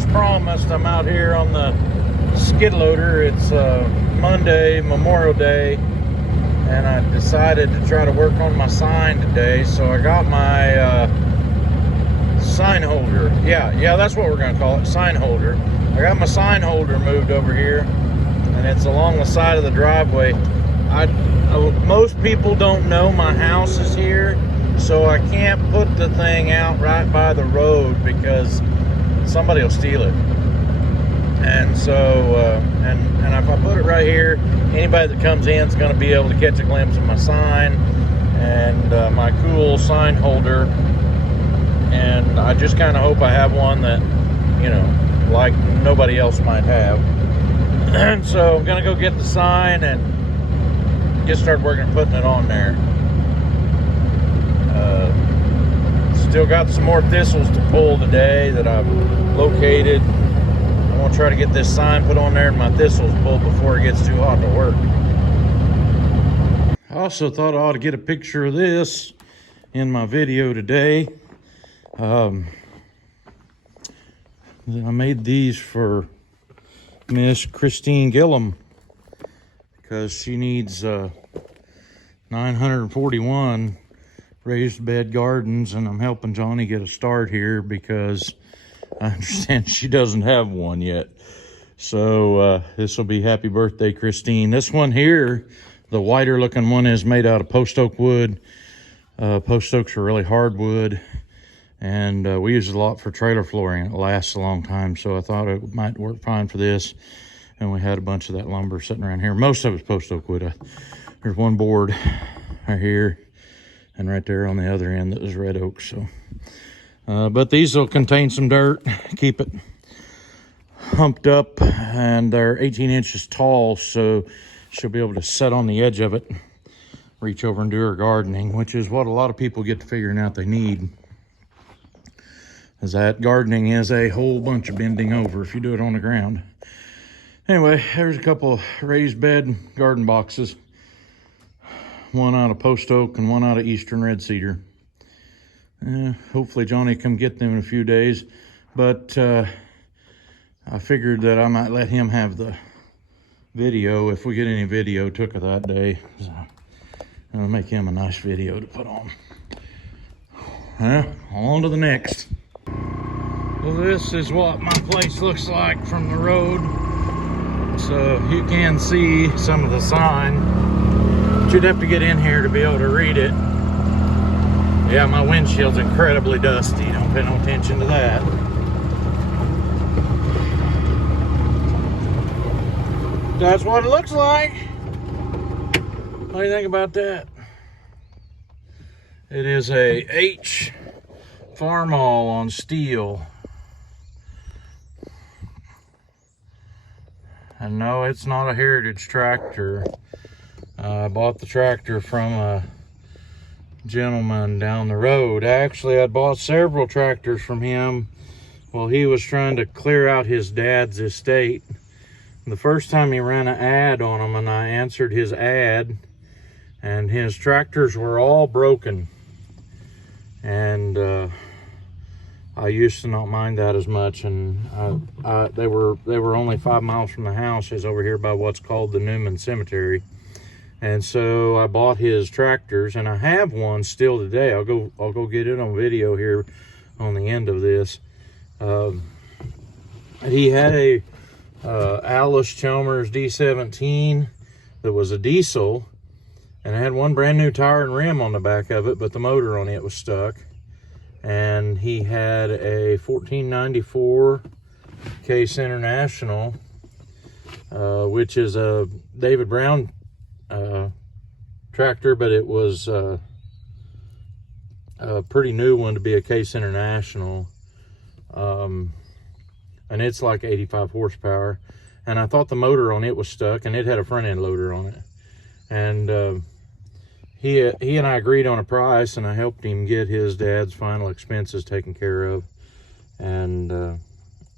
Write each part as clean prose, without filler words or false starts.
as promised, I'm out here on the skid loader. It's Monday, Memorial Day, and I decided to try to work on my sign today. So I got my sign holder. Yeah, that's what we're gonna call it, sign holder. I got my sign holder moved over here, and it's along the side of the driveway. Most people don't know my house is here, so I can't put the thing out right by the road because somebody will steal it. And so, and if I put it right here, anybody that comes in is going to be able to catch a glimpse of my sign and my cool sign holder. And I just kind of hope I have one that, you know, like nobody else might have. And so I'm going to go get the sign and get started working and putting it on there. Still got some more thistles to pull today that I've located. I'm going to try to get this sign put on there and my thistles pulled before it gets too hot to work. I also thought I ought to get a picture of this in my video today. I made these for Miss Christine Gillum because she needs 941 raised bed gardens, and I'm helping Johnny get a start here because I understand she doesn't have one yet. So this will be happy birthday, Christine. This one here, the whiter looking one, is made out of post oak wood. Post oaks are really hard wood, and we use it a lot for trailer flooring. It lasts a long time, so I thought it might work fine for this. And we had a bunch of that lumber sitting around here. Most of it's post oak wood. There's one board right here and right there on the other end that was red oak. So, but these will contain some dirt, keep it humped up, and they're 18 inches tall, so she'll be able to sit on the edge of it, reach over and do her gardening, which is what a lot of people get to figuring out they need. Is that gardening is a whole bunch of bending over if you do it on the ground. Anyway, there's a couple of raised bed garden boxes. One out of post oak and one out of eastern red cedar. Hopefully Johnny come get them in a few days, but I figured that I might let him have the video if we get any video took of that day. So I'll make him a nice video to put on. On to the next. Well, this is what my place looks like from the road. So you can see some of the sign. You'd have to get in here to be able to read it. Yeah, my windshield's incredibly dusty. Don't pay no attention to that. That's what it looks like. What do you think about that? It is a H Farmall on steel. And no, it's not a Heritage tractor. I bought the tractor from a gentleman down the road. Actually, I bought several tractors from him while he was trying to clear out his dad's estate. The first time he ran an ad on them, and I answered his ad, and his tractors were all broken. And I used to not mind that as much, and they were only 5 miles from the house. Is over here by what's called the Newman Cemetery. And so I bought his tractors, and I have one still today. I'll go get it on video here on the end of this. He had a Alice Chalmers D17 that was a diesel, and it had one brand new tire and rim on the back of it, but the motor on it was stuck. And he had a 1494 Case International, which is a David Brown tractor, but it was a pretty new one to be a Case International, and it's like 85 horsepower. And I thought the motor on it was stuck, and it had a front end loader on it. And he and I agreed on a price, and I helped him get his dad's final expenses taken care of. And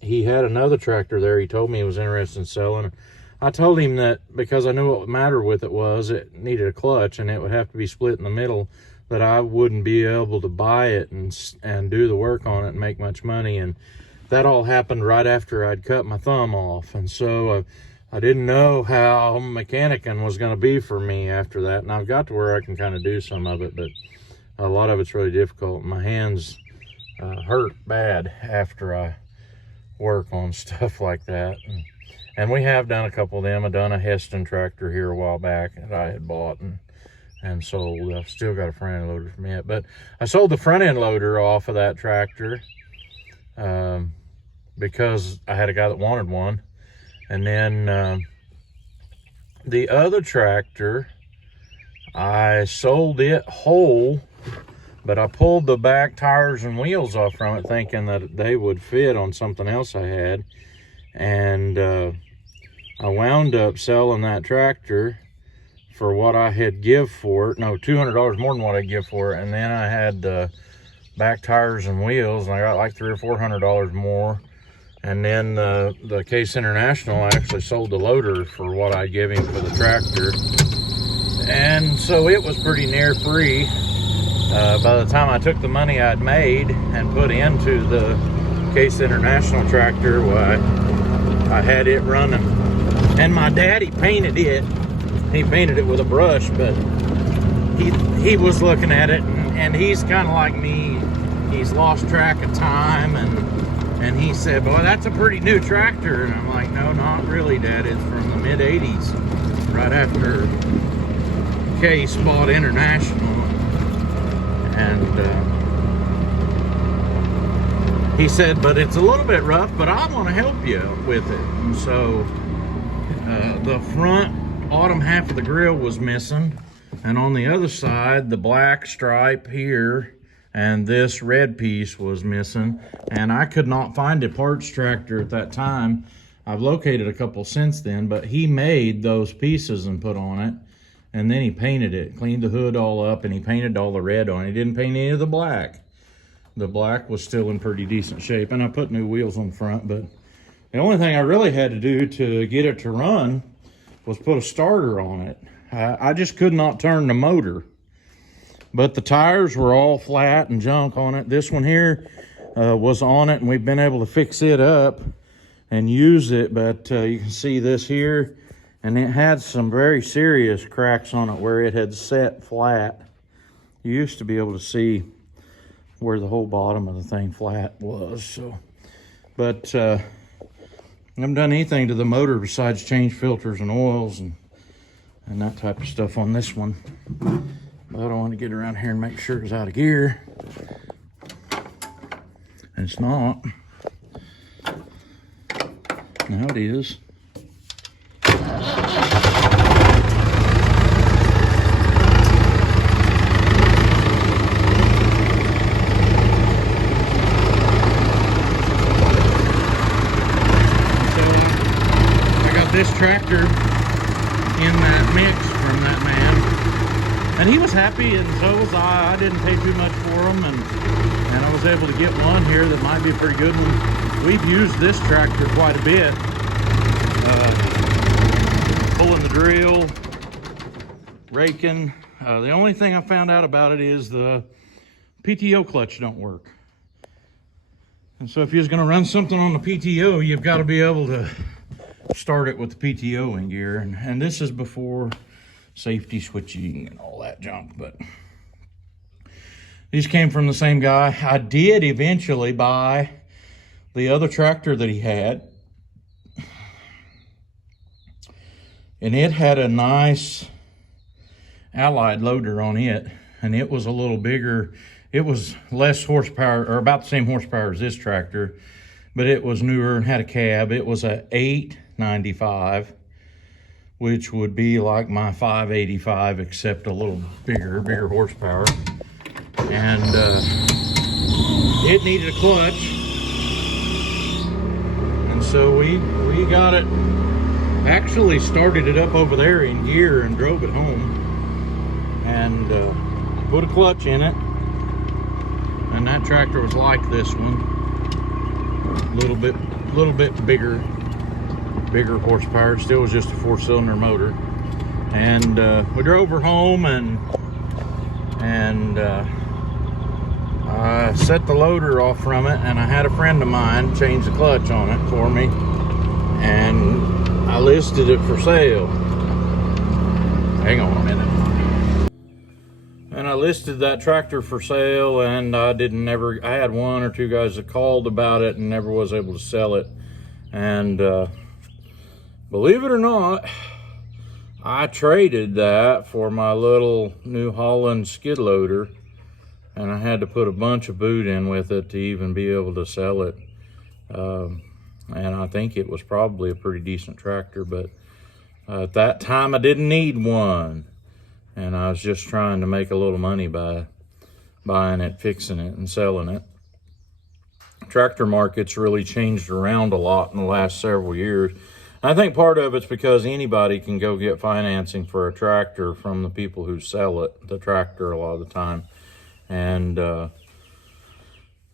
he had another tractor there he told me he was interested in selling. I told him that because I knew what the matter with it was, it needed a clutch and it would have to be split in the middle, that I wouldn't be able to buy it and do the work on it and make much money. And that all happened right after I'd cut my thumb off. And so I didn't know how mechanicking was going to be for me after that. And I've got to where I can kind of do some of it, but a lot of it's really difficult. My hands hurt bad after I work on stuff like that. And we have done a couple of them. I done a Heston tractor here a while back that I had bought and sold. I've still got a front end loader from it, but I sold the front end loader off of that tractor because I had a guy that wanted one. And then the other tractor, I sold it whole, but I pulled the back tires and wheels off from it thinking that they would fit on something else I had. And I wound up selling that tractor for what I had give for it. No, $200 more than what I give for it. And then I had the back tires and wheels, and I got like $300 or $400 more. And then the Case International, I actually sold the loader for what I give him for the tractor. And so it was pretty near free. By the time I took the money I'd made and put into the Case International tractor, well, I had it running. And my daddy painted it. He painted it with a brush, but he was looking at it, and he's kind of like me. He's lost track of time, and he said, boy, that's a pretty new tractor. And I'm like, no, not really, Dad. It's from the mid-'80s, right after Case bought International. And he said, but it's a little bit rough, but I want to help you with it. And so the front bottom half of the grill was missing. And on the other side, the black stripe here and this red piece was missing. And I could not find a parts tractor at that time. I've located a couple since then, but he made those pieces and put on it. And then he painted it, cleaned the hood all up, and he painted all the red on it. He didn't paint any of the black. The black was still in pretty decent shape. And I put new wheels on the front, but the only thing I really had to do to get it to run was put a starter on it. I just could not turn the motor. But the tires were all flat and junk on it. This one here was on it, and we've been able to fix it up and use it. But you can see this here, and it had some very serious cracks on it where it had set flat. You used to be able to see where the whole bottom of the thing flat was. So, but I haven't done anything to the motor besides change filters and oils and that type of stuff on this one. But I don't want to get around here and make sure it's out of gear. And it's not. Now it is. This tractor in that mix from that man, and he was happy, and so was I. I didn't pay too much for them, and I was able to get one here that might be a pretty good one. We've used this tractor quite a bit, pulling the drill, raking. The only thing I found out about it is the PTO clutch don't work. And so if you're going to run something on the PTO, you've got to be able to start it with the PTO in gear, and this is before safety switching and all that junk. But these came from the same guy. I did eventually buy the other tractor that he had, and it had a nice Allied loader on it, and it was a little bigger. It was less horsepower, or about the same horsepower as this tractor, but it was newer and had a cab. It was a 895, which would be like my 585, except a little bigger horsepower. And it needed a clutch. And so we got it, actually started it up over there in gear and drove it home. And put a clutch in it. And that tractor was like this one. A little bit bigger horsepower. It still was just a 4-cylinder motor. And we drove her home, and I set the loader off from it, and I had a friend of mine change the clutch on it for me, and I listed it for sale. Hang on a minute. And I listed that tractor for sale, and I had one or two guys that called about it and never was able to sell it. And believe it or not, I traded that for my little New Holland skid loader, and I had to put a bunch of boot in with it to even be able to sell it. And I think it was probably a pretty decent tractor, but at that time I didn't need one. And I was just trying to make a little money by buying it, fixing it, and selling it. Tractor market's really changed around a lot in the last several years. I think part of it's because anybody can go get financing for a tractor from the people who sell it, the tractor, a lot of the time. And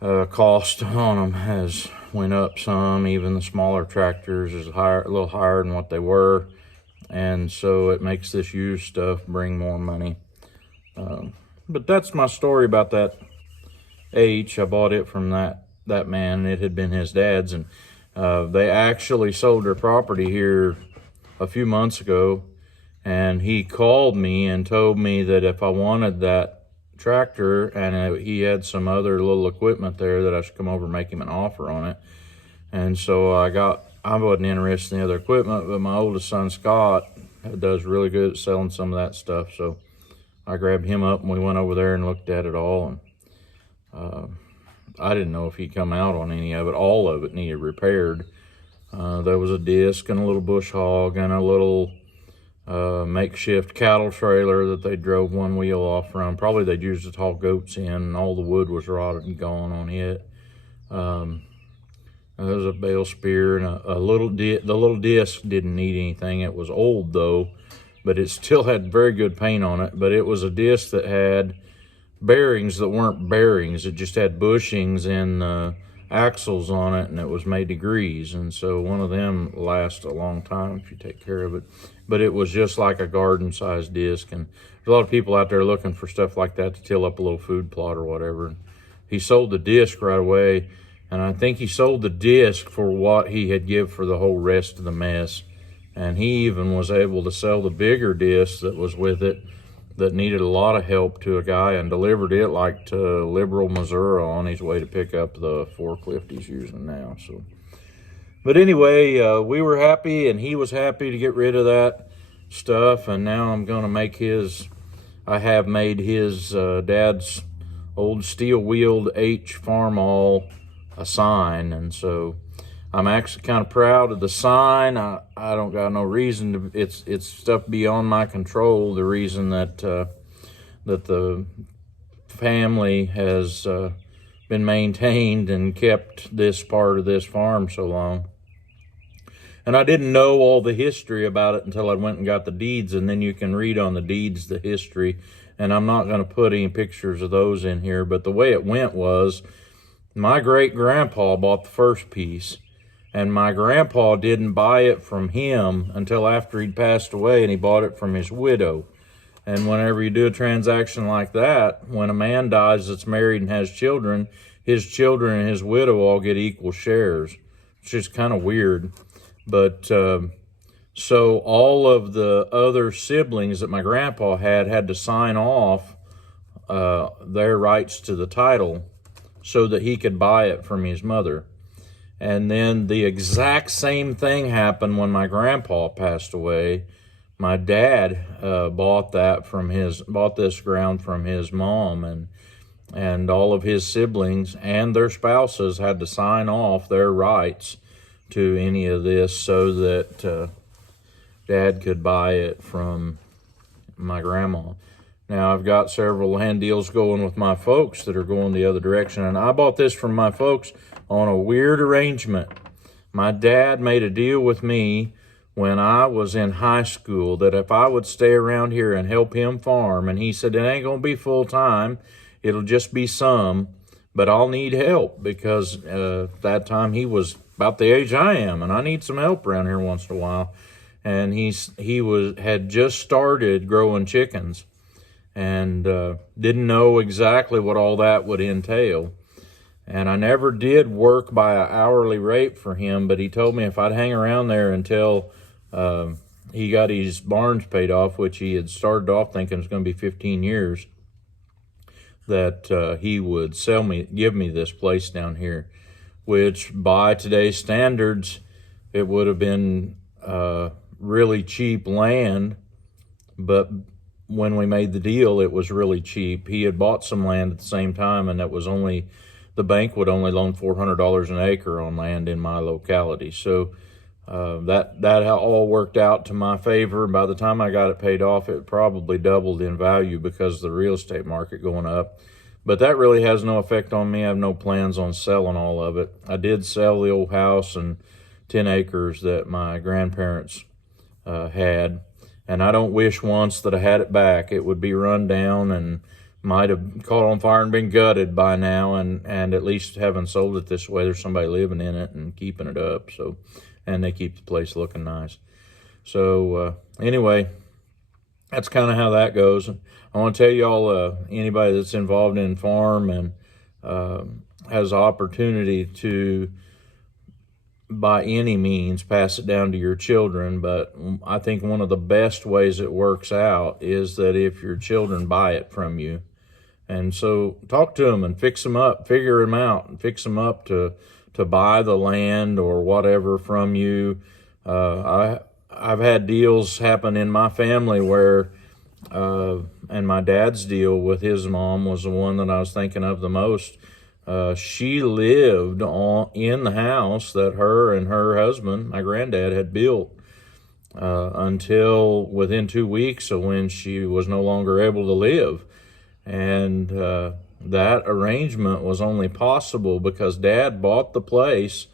cost on them has went up some. Even the smaller tractors is a little higher than what they were. And so it makes this used stuff bring more money. But that's my story about that H. I bought it from that man. It had been his dad's, and they actually sold their property here a few months ago, and he called me and told me that if I wanted that tractor, and he had some other little equipment there, that I should come over and make him an offer on it. And so I wasn't interested in the other equipment, but my oldest son, Scott, does really good at selling some of that stuff. So I grabbed him up and we went over there and looked at it all. And I didn't know if he'd come out on any of it. All of it needed repaired. There was a disc and a little bush hog and a little makeshift cattle trailer that they drove one wheel off from. Probably they'd used it to haul goats in, and all the wood was rotted and gone on it. There was a bale spear and the little disc didn't need anything. It was old though, but it still had very good paint on it. But it was a disc that had bearings that weren't bearings. It just had bushings and axles on it, and it was made to grease. And so one of them lasts a long time if you take care of it. But it was just like a garden-sized disc. And there's a lot of people out there looking for stuff like that to till up a little food plot or whatever. He sold the disc right away. And I think he sold the disc for what he had give for the whole rest of the mess. And he even was able to sell the bigger disc that was with it that needed a lot of help to a guy, and delivered it like to Liberal, Missouri, on his way to pick up the forklift he's using now. So, but anyway, we were happy and he was happy to get rid of that stuff. And now I'm going to I have made his dad's old steel-wheeled H Farmall a sign, and so I'm actually kind of proud of the sign. I don't got no reason to. It's stuff beyond my control. The reason that that the family has been maintained and kept this part of this farm so long, and I didn't know all the history about it until I went and got the deeds, and then you can read on the deeds the history. And I'm not going to put any pictures of those in here, but the way it went was, my great-grandpa bought the first piece, and my grandpa didn't buy it from him until after he'd passed away, and he bought it from his widow. And whenever you do a transaction like that, when a man dies that's married and has children, his children and his widow all get equal shares. It's just kind of weird. But so all of the other siblings that my grandpa had to sign off their rights to the title, so that he could buy it from his mother. And then the exact same thing happened when my grandpa passed away. My dad bought this ground from his mom, and all of his siblings and their spouses had to sign off their rights to any of this so that Dad could buy it from my grandma. Now, I've got several land deals going with my folks that are going the other direction, and I bought this from my folks on a weird arrangement. My dad made a deal with me when I was in high school that if I would stay around here and help him farm, and he said, it ain't going to be full-time, it'll just be some, but I'll need help because that time he was about the age I am, and I need some help around here once in a while. And he had just started growing chickens. and didn't know exactly what all that would entail. And I never did work by an hourly rate for him, but he told me if I'd hang around there until he got his barns paid off, which he had started off thinking it was going to be 15 years, that he would give me this place down here, which by today's standards, it would have been really cheap land. But when we made the deal, it was really cheap. He had bought some land at the same time, and the bank would only loan $400 an acre on land in my locality. So that all worked out to my favor. By the time I got it paid off, it probably doubled in value because of the real estate market going up. But that really has no effect on me. I have no plans on selling all of it. I did sell the old house and 10 acres that my grandparents had. And I don't wish once that I had it back. It would be run down and might have caught on fire and been gutted by now, and at least having sold it this way, there's somebody living in it and keeping it up. So, and they keep the place looking nice. So anyway, that's kind of how that goes. I want to tell y'all, anybody that's involved in farm and has opportunity to, by any means, pass it down to your children. But I think one of the best ways it works out is that if your children buy it from you. And so talk to them and fix them up, figure them out and fix them up to buy the land or whatever from you. I've had deals happen in my family where, and my dad's deal with his mom was the one that I was thinking of the most. She lived in the house that her and her husband, my granddad, had built until within 2 weeks of when she was no longer able to live. And that arrangement was only possible because Dad bought the place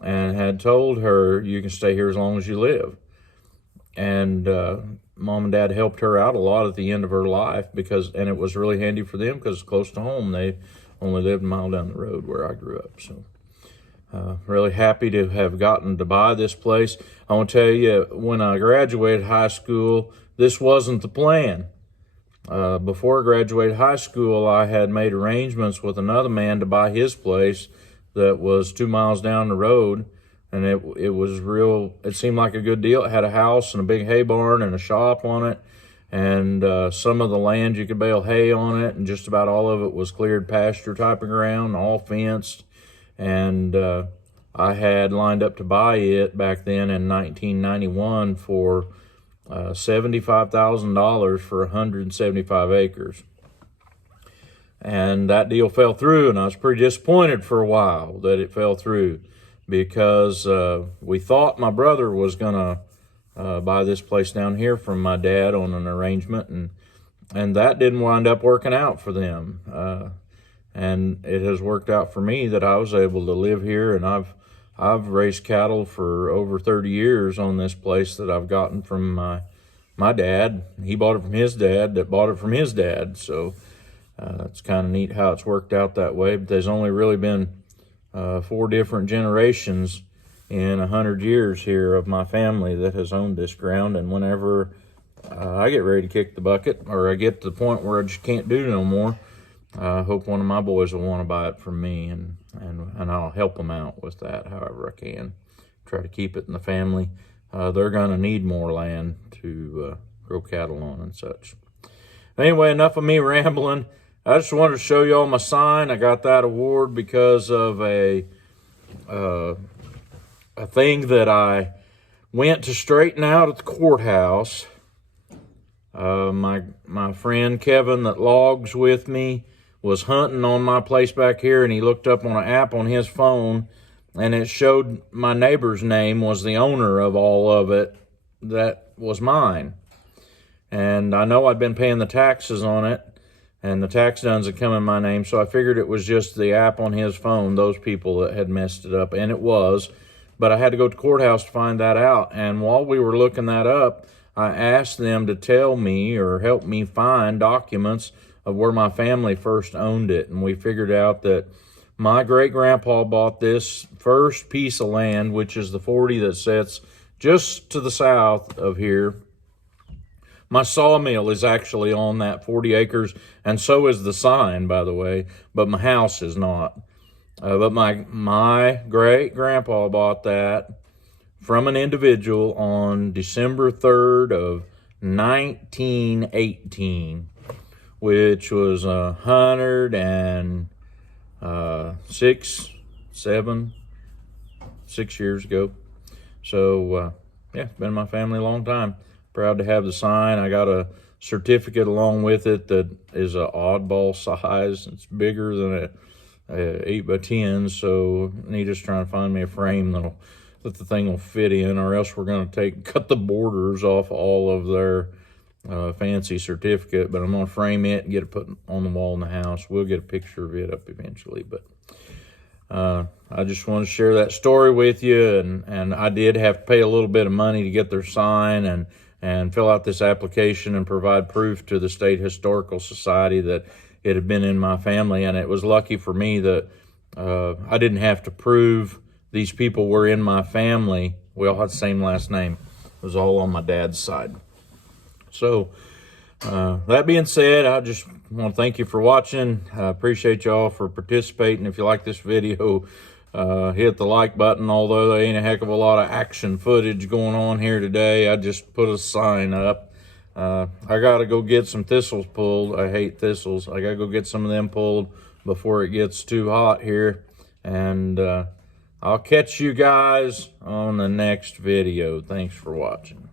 and had told her, you can stay here as long as you live. And Mom and Dad helped her out a lot at the end of her life and it was really handy for them because it's close to home. They only lived a mile down the road where I grew up. So really happy to have gotten to buy this place. I want to tell you, when I graduated high school, this wasn't the plan. Before I graduated high school, I had made arrangements with another man to buy his place that was 2 miles down the road. And it seemed like a good deal. It had a house and a big hay barn and a shop on it. And some of the land you could bale hay on it, and just about all of it was cleared pasture type of ground, all fenced. And I had lined up to buy it back then in 1991 for $75,000 for 175 acres. And that deal fell through, and I was pretty disappointed for a while that it fell through because we thought my brother was going to buy this place down here from my dad on an arrangement, and that didn't wind up working out for them. And it has worked out for me that I was able to live here, and I've raised cattle for over 30 years on this place that I've gotten from my dad. He bought it from his dad that bought it from his dad. So it's kind of neat how it's worked out that way. But there's only really been 4 different generations in 100 years here of my family that has owned this ground. And whenever I get ready to kick the bucket, or I get to the point where I just can't do no more, I hope one of my boys will want to buy it from me, and I'll help them out with that however I can. Try to keep it in the family. They're going to need more land to grow cattle on and such. Anyway, enough of me rambling. I just wanted to show you all my sign. I got that award because of a thing that I went to straighten out at the courthouse. My friend Kevin that logs with me was hunting on my place back here, and he looked up on an app on his phone, and it showed my neighbor's name was the owner of all of it. That was mine. And I know I'd been paying the taxes on it, and the tax duns had come in my name, so I figured it was just the app on his phone, those people that had messed it up, and it was. But I had to go to the courthouse to find that out, and while we were looking that up, I asked them to tell me or help me find documents of where my family first owned it. And we figured out that my great-grandpa bought this first piece of land, which is the 40 that sits just to the south of here, My sawmill is actually on that 40 acres, and so is the sign, by the way, but my house is not. But my great-grandpa bought that from an individual on December 3rd of 1918, which was 6 years ago. So, yeah, it's been in my family a long time. Proud to have the sign. I got a certificate along with it that is an oddball size. It's bigger than a 8x10, so Nita's trying to find me a frame that the thing will fit in, or else we're going to cut the borders off all of their fancy certificate. But I'm going to frame it and get it put on the wall in the house. We'll get a picture of it up eventually, but I just want to share that story with you, and I did have to pay a little bit of money to get their sign and fill out this application and provide proof to the State Historical Society that it had been in my family. And it was lucky for me that I didn't have to prove these people were in my family. We all had the same last name. It was all on my dad's side. So that being said, I just want to thank you for watching. I appreciate y'all for participating. If you like this video, hit the like button. Although there ain't a heck of a lot of action footage going on here today, I just put a sign up. I gotta go get some thistles pulled. I hate thistles. I gotta go get some of them pulled before it gets too hot here. And I'll catch you guys on the next video. Thanks for watching.